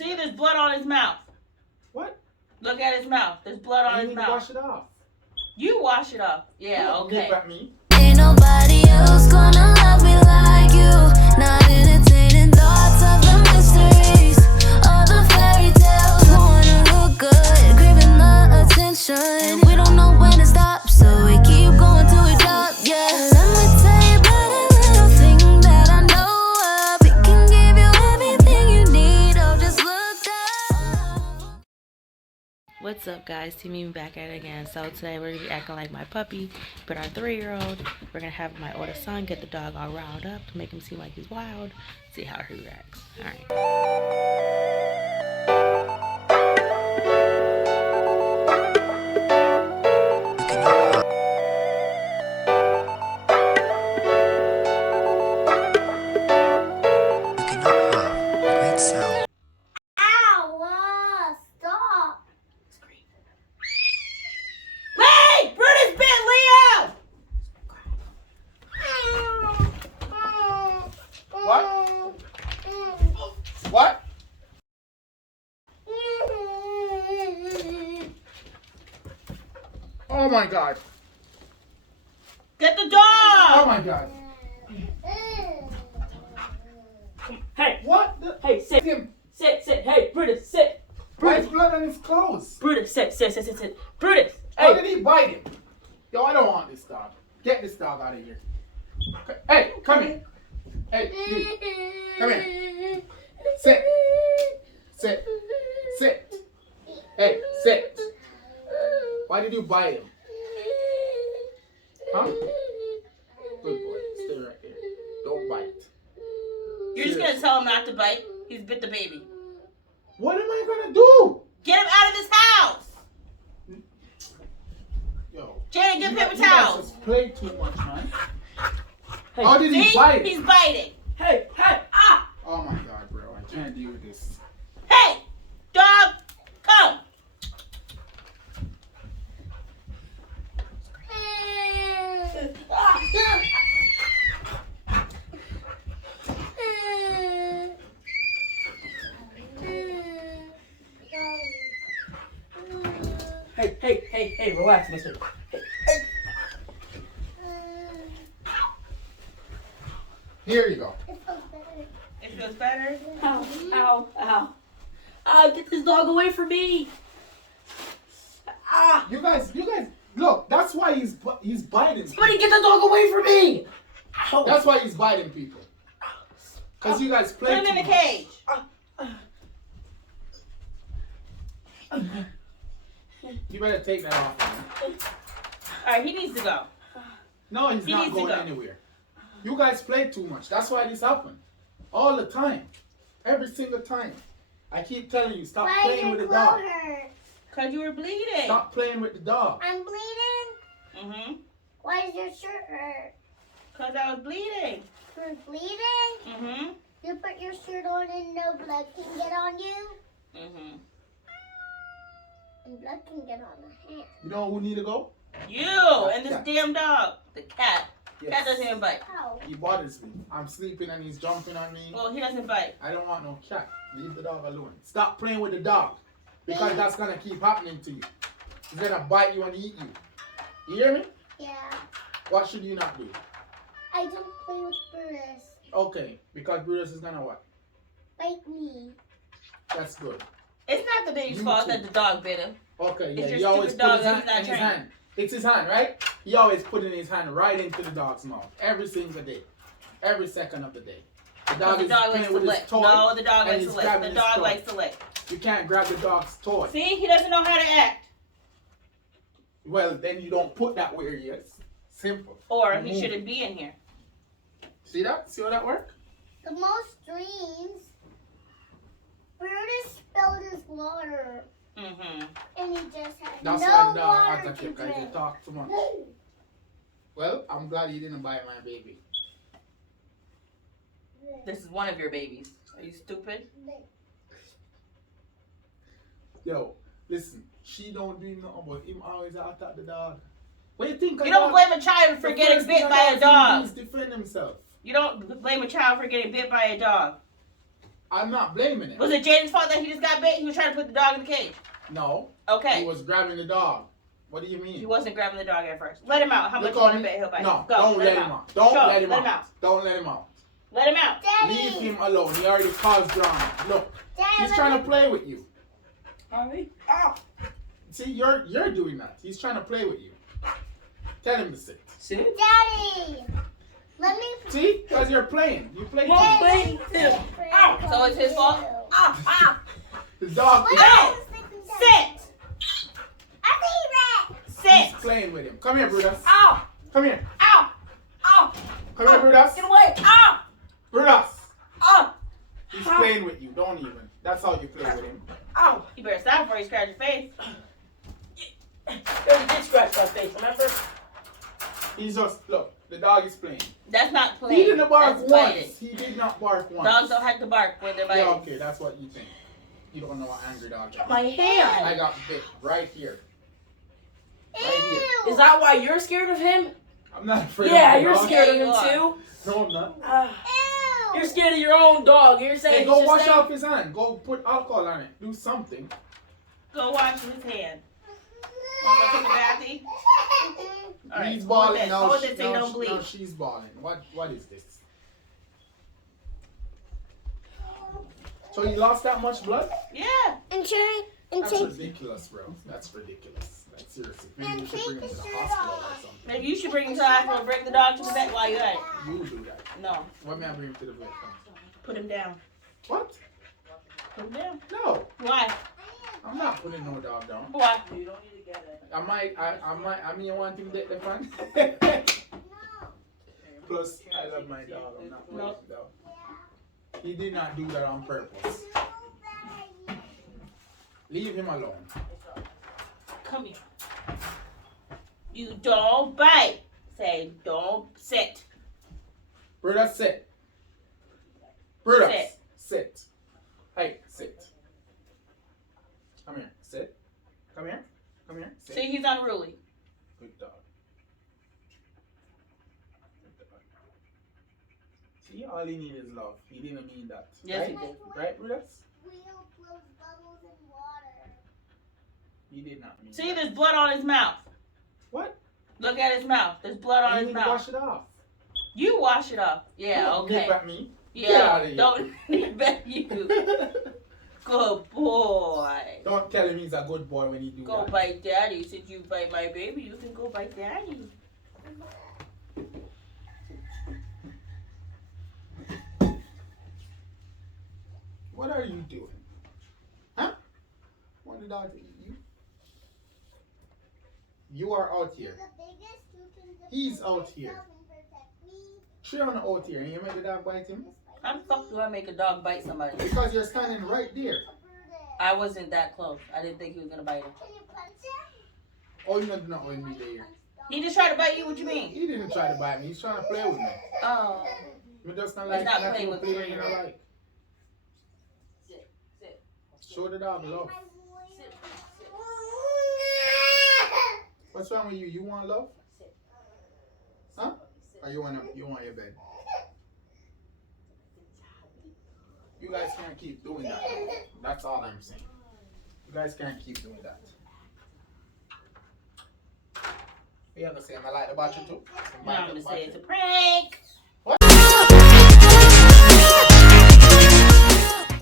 See, there's blood on his mouth. What? Look at his mouth. There's blood on his mouth. Wash it off. You wash it off. Yeah, okay. Look at me. Ain't nobody else gonna love me like you. Not entertaining thoughts of the mysteries. All the fairy tales wanna look good, gripping the attention. We don't know when to stop, so we keep going till we drop. Yeah, let me tell you about a little thing that I know of. It can give you everything you need. Oh, just look up. What's up, guys? Timmy back at it again. So today we're gonna be acting like my puppy, but our 3-year-old. We're gonna have my older son get the dog all riled up to make him seem like he's wild. See how he reacts. All right. Hey! Brutus bit Leo! What? What? Oh my God. Get the dog! Oh my God. Hey, What? The? hey, sit, Tim, sit. Hey, Brutus, sit. why is blood on his clothes? Brutus, sit. Brutus, How hey. did he bite him? Yo, I don't want this dog. Get this dog out of here. Hey, come here. Hey, you. Come here. Sit. Sit. Sit. Hey, sit. Why did you bite him? Huh? Good boy. Stay right there. Don't bite. You're just gonna tell him not to bite? He's bit the baby. What am I gonna do? Get him out of this house! Yo. Jaden, get paper You guys towels. just play too much, man. Hey, How did he See? bite? He's biting. Hey, ah! Oh my God, bro. I can't deal with this. Hey! Dog! Come! Hey, relax, mister. Here you go. It feels better? Ow. Ah, get this dog away from me. Ah, You guys, look. That's why he's biting. somebody get the dog away from me. Ow. That's why he's biting people. Cause you guys Put play him too in the much. cage. You better take that off. Man. Alright, he needs to go. No, he's He not needs to going go. anywhere. You guys play too much. That's why this happened. All the time. Every single time. I keep telling you, stop playing with the dog. Cause you were bleeding. Stop playing with the dog. I'm bleeding. Mm-hmm. Why does your shirt hurt? Cause I was bleeding. You're bleeding? Mm-hmm. You put your shirt on and no blood can get on you? Mm-hmm. And blood can get on the hand. You know who need to go? You and this Cat. damn dog. The cat. Yes. Cat doesn't even bite. Ow. He bothers me. I'm sleeping and he's jumping on me. Well, he doesn't bite. I don't want no cat. Leave the dog alone. Stop playing with the dog. Because that's gonna keep happening to you. He's gonna bite you and eat you. You hear me? Yeah. What should you not do? I don't play with Brutus. Okay, because Brutus is gonna what? Bite me. That's good. It's not the baby's You fault too. that the dog bit him. Okay, It's yeah, your he always stupid put his dog hand that he's not in his trained. hand. It's his hand, right? He always putting his hand right into the dog's mouth every single day, every second of the day. The dog The is dog likes playing to with his lick. toy. No, the dog and likes he's to lick. grabbing The his dog toy. likes to lick. You can't grab the dog's toy. See, he doesn't know how to act. Well, then you don't put that where he is. Simple. Or You he move. shouldn't be in here. See that? See how that work? The most dreams. Brutus spilled his water. Mm-hmm. And he just had That's no why the dog water attack to you because you drink. talk too much. Well, I'm glad you didn't bite my baby. This is one of your babies. Are you stupid? Yo, listen, she don't do nothing but him always attack the dog. What do you think? You don't blame a child for getting bit by a dog. He's defend himself. You don't blame a child for getting bit by a dog. I'm not blaming him. Was it Jaden's fault that he just got bit? He was trying to put the dog in the cage. No. Okay. He was grabbing the dog. What do you He mean? wasn't grabbing the dog at first. Let him out. How much Look you on want to me. bet he'll bite? No, Go. don't let him out. Don't Show, let him let him out. out. Don't let him out. Let him out. Daddy. Leave him alone. He already caused drama. Look, Daddy, he's trying to play with you. Mommy. Ah. See, you're doing that. He's trying to play with you. Tell him to sit. Sit. Daddy. Let me. See, because you're playing. You play. Mom, play him. Ow. So it's his fault? Ah. Ah. The dog is No. Sit. he's Sit. playing with him. Come here, Brutus. Ow. Come here. Ow. Ow. Come here, Brutus. Get away. Ow. Brutus. Ow. He's playing with you. Don't even. That's how you play with him. Ow. You better stop before you scratch your face. He did scratch my face, remember? He's just look. The dog is playing. That's not He playing. didn't bark That's once. biting. He did not bark once. Dogs don't have to bark when they're biting. Yeah, okay, that's what you think. You don't know what angry dog is. My hand. I got bit right here. Right here. Is that why you're scared of him? I'm not afraid Yeah, of the you're dog. scared of Yeah, him you too. No, I'm not. You're scared of your own dog. You're saying Hey, go he's just wash saying- off his hand. Go put alcohol on it. Do something. Go wash his hand. Want to go take a bathy? All right, He's hold balling this. now. Hold this so you don't Now bleed. she's balling. What is this? So you lost that much blood? Yeah. That's ridiculous, bro. That's ridiculous. Like seriously, maybe you should bring him to the hospital or something. Maybe you should bring him to the hospital and bring the dog to the vet while you're at it. You do that. No. What may I bring him to the vet for? Put him down. What? Put him down. No, Why? I'm not putting no dog down. Why? I mean, one thing that the fun. Plus, I love my dog. I'm not putting him down. He did not do that on purpose. Leave him alone. Come here. You don't bite. Say, don't sit. Brutus, sit. Brutus, Sit. sit. Hey, sit. Come here, sit. Come here. Come here, sit. See, he's unruly. Good dog. Good dog. See, all he needed is love. He didn't mean that. Yes, right? he did. Right, Brutus? Wheel blows bubbles in water. He did not mean See, that. there's blood on his mouth. What? Look at his mouth. There's blood on You his need to mouth. wash it off. You wash it off. Yeah, Don't okay. nip at me. Get Yeah, out of here. don't bet you. Good boy. Don't tell him he's a good boy when he do Go that. bite daddy. Since you bite my baby, you can go bite daddy. What are you doing? Huh? Want the dog to eat you? You are out here. He's out here. Sharon out here, and you make the dog bite him? How the fuck do I make a dog bite somebody? Because you're standing right there. I wasn't that close. I didn't think he was gonna bite him. Oh, you do not want me there. He just tried to bite you. What you mean? He didn't try to bite me. He's trying to play with me. Oh. You just not like He's not nothing playing with play me. you know, like. Show the dog love. What's wrong with you? You want love? Huh? Or you want your bed? You guys can't keep doing that. That's all I'm saying. You guys can't keep doing that. You gonna say, am I like the butcher too? Now I'm gonna say it's a prank.